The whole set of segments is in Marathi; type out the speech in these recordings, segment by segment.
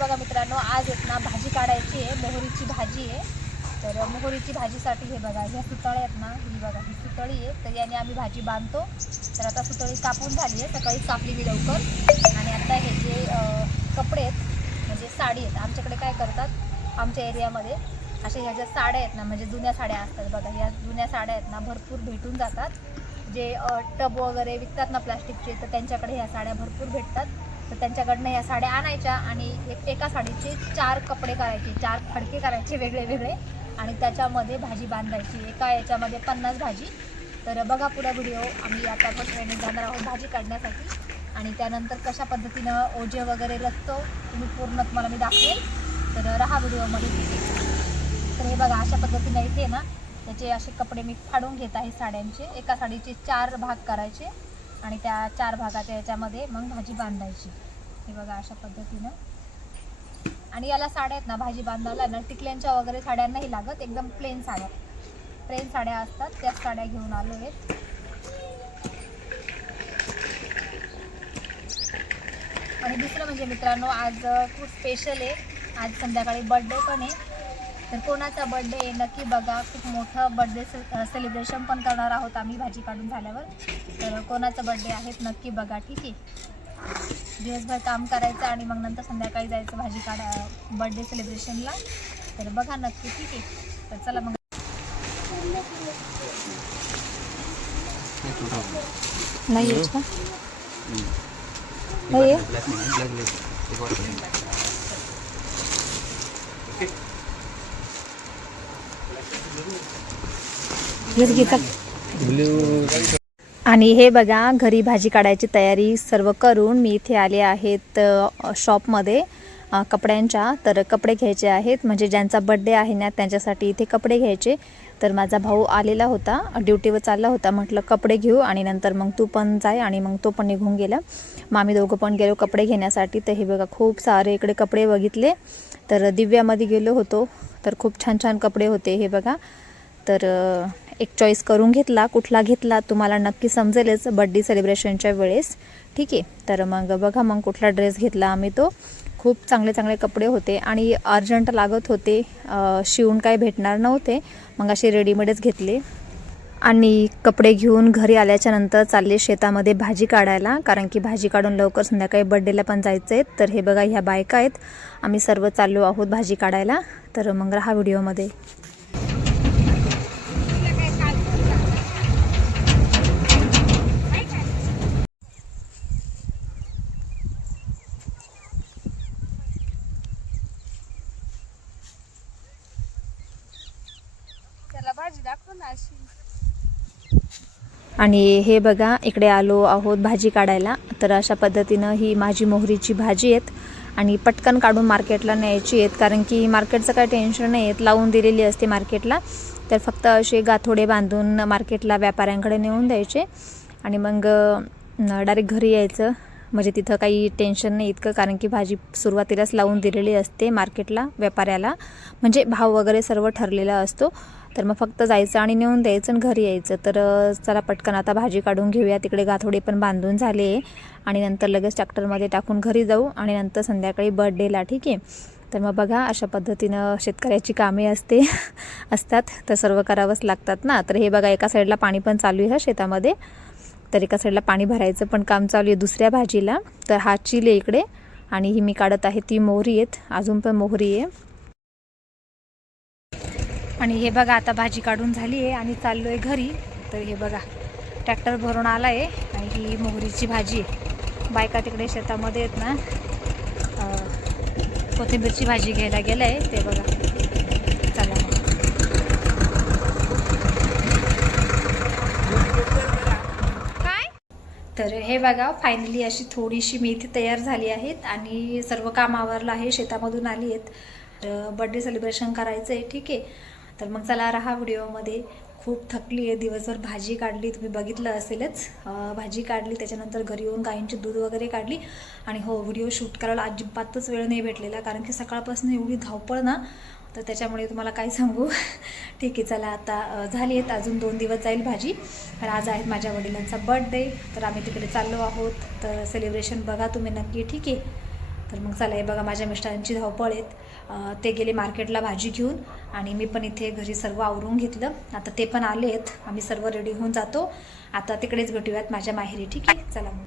बघा मित्रांनो आज एक ना भाजी काढायची आहे मोहरीची भाजी आहे. तर मोहरीची भाजीसाठी हे बघा ह्या सुतळ्या आहेत ना ही बघा ही सुतळी आहे. तर याने आम्ही भाजी बांधतो. तर आता सुतळी कापून झाली आहे सकाळी कापली मी लवकर. आणि आता हे जे कपडे आहेत म्हणजे साडी आहेत आमच्याकडे काय करतात आमच्या एरियामध्ये अशा ह्या ज्या साड्या आहेत ना म्हणजे जुन्या साड्या असतात बघा ह्या जुन्या साड्या आहेत ना भरपूर भेटून जातात. जे टब वगैरे विकतात ना प्लास्टिकचे तर त्यांच्याकडे ह्या साड्या भरपूर भेटतात. तर त्यांच्याकडनं ह्या साड्या आणायच्या आणि एक एका साडीचे चार कपडे करायचे चार फडके करायचे वेगळे वेगळे. आणि त्याच्यामध्ये भाजी बांधायची. एका याच्यामध्ये पन्नास भाजी. तर बघा पुढे व्हिडिओ. आम्ही आता पण ट्रेनिंग जाणार आहोत भाजी काढण्यासाठी. आणि त्यानंतर कशा पद्धतीनं ओझे वगैरे रचतो तुम्ही पूर्ण तुम्हाला मी दाखवेल तर राहा व्हिडिओमध्ये. तर हे बघा अशा पद्धतीनं इथे ना त्याचे असे कपडे मी फाडून घेत आहे साड्यांचे. एका साडीचे चार भाग करायचे. आणि त्या चार भागाच्या याच्यामध्ये मग भाजी बांधायची. हे बघा अशा पद्धतीनं. आणि याला साड्या आहेत ना भाजी बांधायला ना टिकल्यांच्या वगैरे साड्या नाही लागत एकदम प्लेन साड्या. प्लेन साड्या असतात त्याच साड्या घेऊन आलो आहेत आणि दुसरं म्हणजे मित्रांनो आज खूप स्पेशल आहे. आज संध्याकाळी बर्थडे पण आहे. तर कोणाचा बर्थडे आहे नक्की बघा. खूप मोठं बर्थडे सेलिब्रेशन पण करणार आहोत आम्ही भाजी काढून झाल्यावर. तर कोणाचा बर्थडे आहेत नक्की बघा ठीक आहे? दिवसभर काम करायचं आणि मग नंतर संध्याकाळी जायचं भाजी काढा बर्थडे सेलिब्रेशनला तर बघा नक्की ठीक आहे. तर चला मग. नाही का? नाही हेच घेतात. आणि हे बघा घरी भाजी काढायची तयारी सर्व करून मी इथे आले आहेत शॉपमध्ये कपड्यांच्या. तर कपडे घ्यायचे आहेत. म्हणजे ज्यांचा बड्डे आहे ना त्यांच्यासाठी इथे कपडे घ्यायचे. तर माझा भाऊ आलेला होता ड्युटीवर चालला होता. म्हटलं कपडे घेऊ आणि नंतर मग तू पण जाय आणि मग तो पण निघून गेला. मग आम्ही दोघं पण गेलो कपडे घेण्यासाठी. तर हे बघा खूप सारे इकडे कपडे बघितले. तर दिव्यामध्ये गेलो होतो. तर खूप छान छान कपडे होते हे बघा. तर एक चॉईस करून घेतला कुठला घेतला तुम्हाला नक्की समजेलच बड्डे सेलिब्रेशनच्या वेळेस. ठीक आहे? तर मग बघा मग कुठला ड्रेस घेतला आम्ही तो. खूप चांगले चांगले कपडे होते आणि अर्जंट लागत होते. शिवून काय भेटणार नव्हते. मग असे रेडीमेडच घेतले. आणि कपडे घेऊन घरी आल्याच्यानंतर चालले शेतामध्ये भाजी काढायला. कारण की भाजी काढून लवकर संध्याकाळी बड्डेला पण जायचं आहे. तर हे बघा ह्या बायका आहेत. आम्ही सर्व चाललो आहोत भाजी काढायला. तर मग रहा व्हिडिओमध्ये त्याला भाजी दाखव ना अशी आणि हे बघा इकडे आलो आहोत भाजी काढायला. तर अशा पद्धतीनं ही माझी मोहरीची भाजी आहेत. आणि पटकन काढून मार्केटला न्यायची आहेत कारण की मार्केटचं काही टेन्शन नाही आहेत. लावून दिलेली असते मार्केटला. तर फक्त असे गाथोडे बांधून मार्केटला व्यापाऱ्यांकडे नेऊन द्यायचे. आणि मग डायरेक्ट घरी यायचं. म्हणजे तिथं काही टेन्शन नाही इतकं कारण की भाजी सुरुवातीलाच लावून दिलेली असते मार्केटला व्यापाऱ्याला. म्हणजे भाव वगैरे सर्व ठरलेला असतो. तर मग फक्त जायचं आणि नेऊन द्यायचं आणि घरी यायचं. तर चला पटकन आता भाजी काढून घेऊया. तिकडे गाथोडे पण बांधून झाले. आणि नंतर लगेच ट्रॅक्टरमध्ये टाकून घरी जाऊ आणि नंतर संध्याकाळी बर्थडेला ठीक आहे? तर मग बघा अशा पद्धतीनं शेतकऱ्याची कामे असते असतात. तर सर्व करावंच लागतात ना. तर हे बघा एका साईडला पाणी पण चालू आहे शेतामध्ये. तर एका साईडला पाणी भरायचं पण काम चालू आहे दुसऱ्या भाजीला. तर हा चिल आहे इकडे. आणि ही मी काढत आहे ती मोहरी आहेत. अजून पण मोहरी आहे. आणि हे बघा आता भाजी काढून झाली आहे आणि चाललो आहे घरी. तर हे बघा ट्रॅक्टर भरून आला आहे आणि ही मोहरीची भाजी आहे. बायका तिकडे शेतामध्ये आहेत ना कोथिंबीरची भाजी घ्यायला गेलं आहे ते बघा चला. काय? तर हे बघा फायनली अशी थोडीशी मेथी तयार झाली आहेत आणि सर्व काम आवरलं आहे शेतामधून आली आहेत. तर बड्डे सेलिब्रेशन करायचं आहे ठीक आहे. तर मग चला राहा व्हिडिओमध्ये. खूप थकली आहे. दिवसभर भाजी काढली. तुम्ही बघितलं असेलच. भाजी काढली त्याच्यानंतर घरी येऊन गायींची दूध वगैरे काढली. आणि हो व्हिडिओ शूट करायला अजिबातच वेळ नाही भेटलेला कारण की सकाळपासून एवढी धावपळ ना तर त्याच्यामुळे तुम्हाला काय सांगू? ठीक आहे चला आता झाली आहेत. अजून दोन दिवस जाईल भाजी. तर आज आहेत माझ्या वडिलांचा बर्थडे तर आम्ही तिकडे चाललो आहोत. तर सेलिब्रेशन बघा तुम्ही नक्की. ठीक आहे? तर मग चला हे बघा माझ्या मिस्टरांची धावपळ आहेत. ते गेले मार्केटला भाजी घेऊन आणि मी पण इथे घरी सर्व आवरून घेतलं. आता ते पण आले आहेत आम्ही सर्व रेडी होऊन जातो. आता तिकडेच भेटूयात माझ्या माहेरी ठीक आहे? चला मग.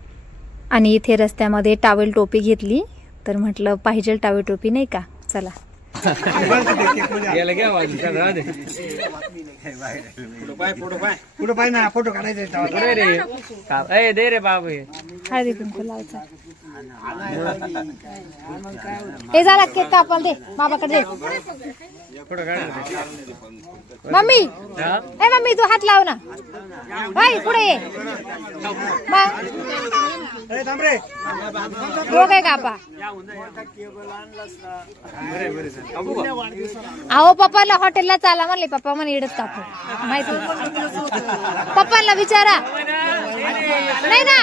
आणि इथे रस्त्यामध्ये टावेल टोपी घेतली. तर म्हटलं पाहिजे टावेल टोपी नाही का? चला. हे. हळदी कुंकू लावायचा हे झाला केक कापाल दे. बाबाकडे दे. मम्मी. ए मम्मी तू हात लाव ना. भाई पुढे ये. दोघे कापा अहो पप्पाला हॉटेलला चाला म्हणले पप्पा म्हणे इडत कापू. माहिती पप्पांना विचारा. नाही ना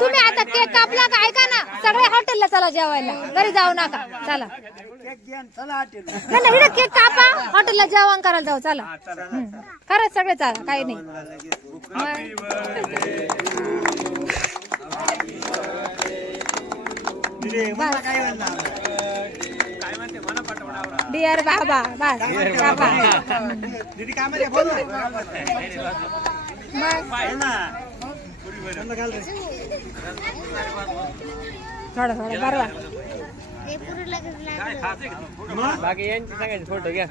तुम्ही आता केक कापला का ऐका ना सगळे हॉटेलला चला जेवायला. घरी जाऊ नका. चला. नाही इकडे केक कापा. हॉटेलला जेवण करायला जाऊ. चला. खरंच सगळे चाला काही नाही. डिअर बाबा बस. कापा दीदी काय मध्ये बोल ना. मग? थोडं थोडं बाकी यांचे सांगायचे फोटो घ्या.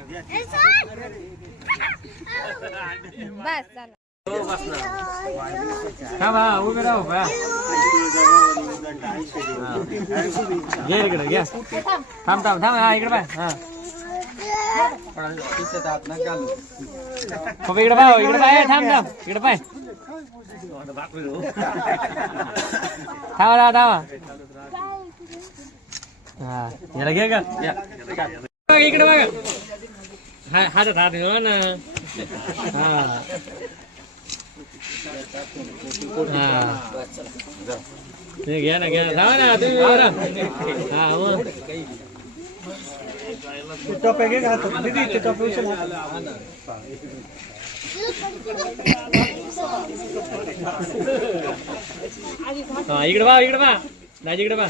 बस उभे राहू बा घे इकडे घ्या हे थांब. थांब थांब थांब हा इकडे हा. खूप इकडे बाय इकडे बाय थांब थांब इकडे बाय थांबा थांबा थांबा हा याला घे का या. बघ, इकडे बघा हा हातात हात घेऊ ना हा हा ते घ्या ना घ्या ना थांबा ना तुम्ही उभं राहा. हा घे घालतो दीदी ते हा इकडे बा इकडे बा. दाजी इकडे बा.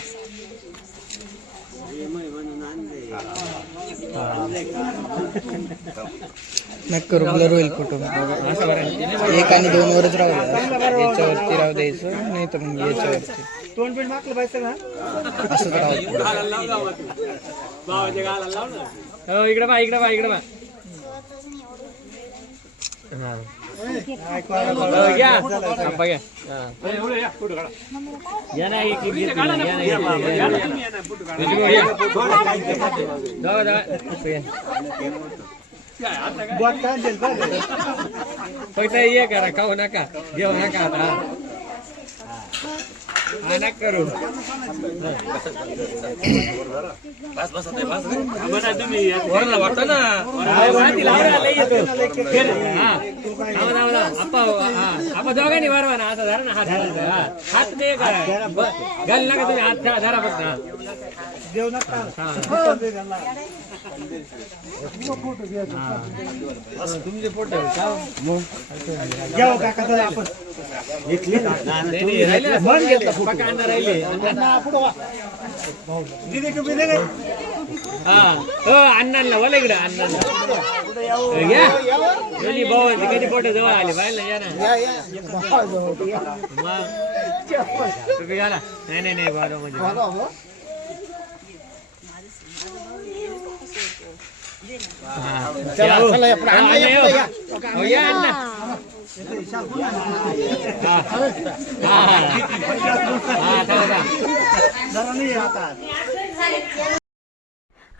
नक्की ब्लर होईल फोटो असं बरं एक आणि दोन वरच राहू. याच्यावरती राहू द्यायचं नाही तर मग याच्यावरती. दोन मिनिट मागलं पाहिजे ना असंच राहू. हो इकडे बा इकडे बा इकडे बा घ्या फक्त ये करा खाऊ नका घेऊ नका आता दोघांनी वारवा ना. आता धरा ना हात. हात ते घाल नका तुम्ही हात धरा फक्त. देऊ नका. तुमचे फोटो घ्या काका आपण. राहिले. पक्का अंडा राहिले दीदी टोपी दे रे. हा हो अण्णांना बोला इकडं अण्णांना घ्या दोन्ही भावांचे कधी फोटो जवळ आले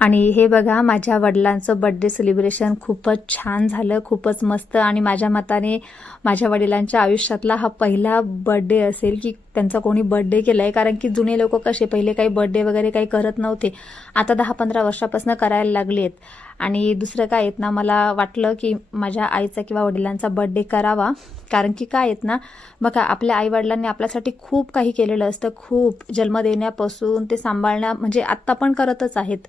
आणि हे बघा माझ्या वडिलांचं बड्डे सेलिब्रेशन खूपच छान झालं खूपच मस्त. आणि माझ्या मताने माझ्या वडिलांच्या आयुष्यातला हा पहिला बड्डे असेल की त्यांचा कोणी बड्डे केला आहे कारण की जुने लोक कसे पहिले काही बड्डे वगैरे काही करत नव्हते. आता दहा पंधरा वर्षापासून करायला लागले आहेत आणि दुसरं काय आहेत ना मला वाटलं की माझ्या आईचा किंवा वडिलांचा बड्डे करावा. कारण की काय आहेत ना बघा आपल्या आईवडिलांनी आपल्यासाठी खूप काही केलेलं असतं. खूप जन्म देण्यापासून ते सांभाळण्या म्हणजे आत्ता पण करतच आहेत.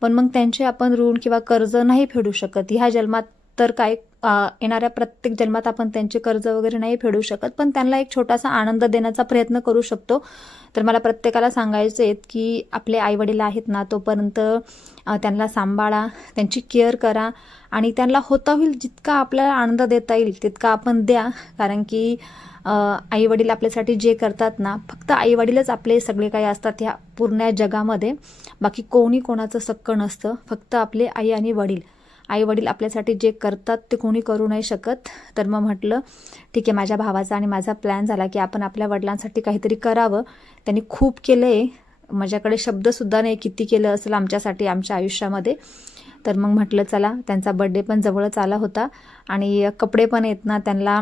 पण मग त्यांचे आपण ऋण किंवा कर्ज नाही फेडू शकत. ह्या जन्मात तर काय येणाऱ्या प्रत्येक जन्मात आपण त्यांचे कर्ज वगैरे नाही फेडू शकत पण त्यांना एक छोटासा आनंद देण्याचा प्रयत्न करू शकतो. तर मला प्रत्येकाला सांगायचं आहेत की आपले आईवडील आहेत ना तोपर्यंत त्यांना सांभाळा त्यांची केअर करा आणि त्यांना होता होईल जितका आपल्याला आनंद देता येईल तितका आपण द्या. कारण की आईवडील आपल्यासाठी जे करतात ना फक्त आईवडीलच आपले सगळे काही असतात ह्या पूर्ण जगामध्ये. बाकी कोणी कोणाचं सक्क नसतं फक्त आपले आई आणि वडील. आई वडील आपल्यासाठी जे करतात ते कोणी करू नाही शकत. तर मग म्हटलं ठीक आहे माझ्या भावाचा आणि माझा प्लॅन झाला की आपण आपल्या वडिलांसाठी काहीतरी करावं. त्यांनी खूप केलं आहे माझ्याकडे शब्दसुद्धा नाही किती केलं असेल आमच्यासाठी आमच्या आयुष्यामध्ये. तर मग म्हटलं चला त्यांचा बड्डे पण जवळच आला होता आणि कपडे पण आहेत ना त्यांना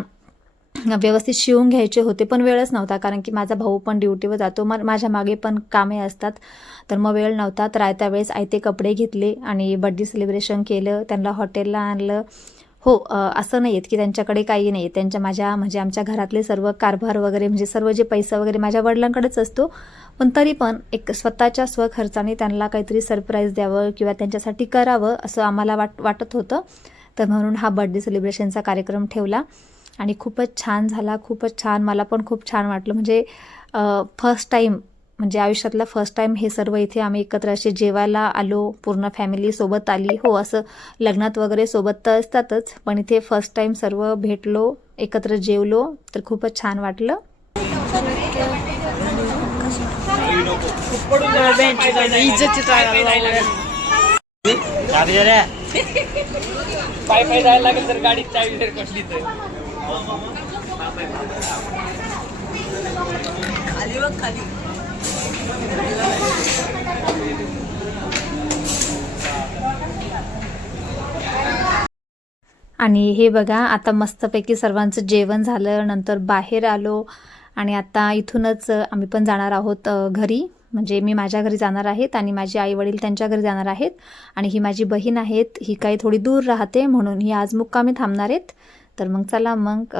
व्यवस्थित शिवून घ्यायचे होते पण वेळच नव्हता कारण की माझा भाऊ पण ड्युटीवर जातो. मग माझ्या मागे पण कामे असतात तर मग वेळ नव्हता. तर आयत्या वेळेस आयते कपडे घेतले आणि बड्डे सेलिब्रेशन केलं त्यांना हॉटेलला आणलं. हो असं नाही आहेत की त्यांच्याकडे काही नाही त्यांच्या माझ्या म्हणजे आमच्या घरातले सर्व कारभार वगैरे म्हणजे सर्व जे पैसा वगैरे माझ्या वडिलांकडेच असतो. पण तरी पण एक स्वतःच्या स्वखर्चाने त्यांना काहीतरी सरप्राईज द्यावं किंवा त्यांच्यासाठी करावं असं आम्हाला वाट वाटत होतं. तर म्हणून हा बड्डे सेलिब्रेशनचा कार्यक्रम ठेवला. आणि खूपच छान झाला खूपच छान मला पण खूप छान वाटलं. म्हणजे फर्स्ट टाईम म्हणजे आयुष्यातला फर्स्ट टाईम हे सर्व इथे आम्ही एकत्र असे जेवायला आलो पूर्ण फॅमिली सोबत आली. हो असं लग्नात वगैरे सोबत तर असतातच पण इथे फर्स्ट टाईम सर्व भेटलो एकत्र जेवलो तर खूपच छान वाटलं. जायला लागेल तर गाडीत खाली बघ खाली आणि हे बघा आता मस्तपैकी सर्वांचं जेवण झालं नंतर बाहेर आलो आणि आता इथूनच आम्ही पण जाणार आहोत घरी. म्हणजे मी माझ्या घरी जाणार आहेत आणि माझे आई वडील त्यांच्या घरी जाणार आहेत. आणि ही माझी बहीण आहेत ही काही थोडी दूर राहते म्हणून ही आज मुक्कामी थांबणार आहेत. तर मग चला मग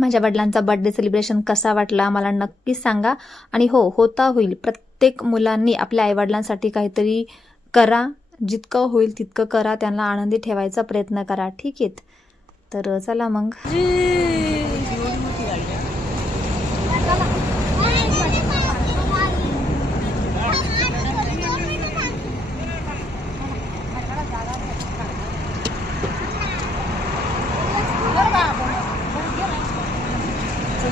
माझ्या वडिलांचा बड्डे सेलिब्रेशन कसा वाटला मला नक्कीच सांगा. आणि हो होता होईल. प्रत्येक मुलांनी आपल्या आईवडिलांसाठी काहीतरी करा. जितकं होईल तितकं करा. त्यांना आनंदी ठेवायचा प्रयत्न करा. ठीक आहेत तर चला मग.